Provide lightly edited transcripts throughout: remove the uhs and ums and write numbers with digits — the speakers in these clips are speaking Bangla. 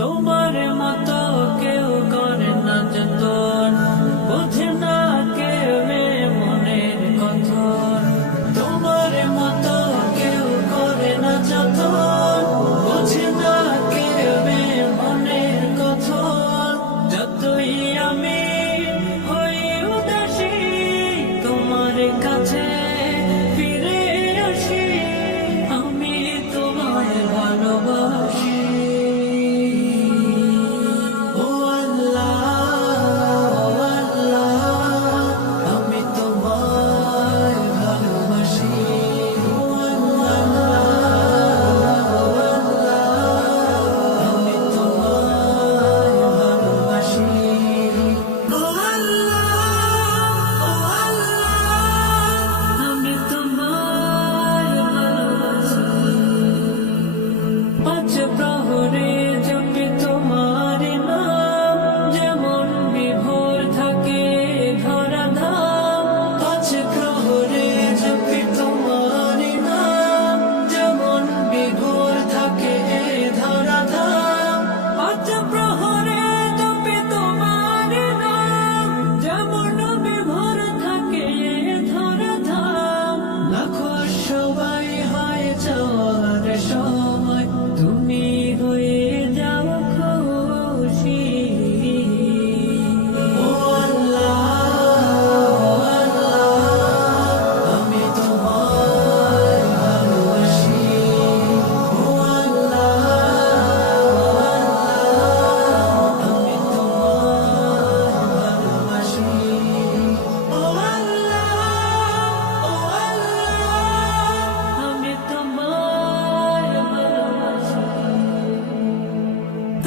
তোমার মতো কেউ করে না যতন, বোঝে না কেউ মনের কথন। তোমার মতো কেউ করে না যতন, বোঝে না কেউ মনের কথন। যতই আমি হই উদাসী, তোমার কাছে ফিরে আসি, আমি তোমায় ভালোবাসি।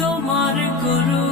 তোমার গুরু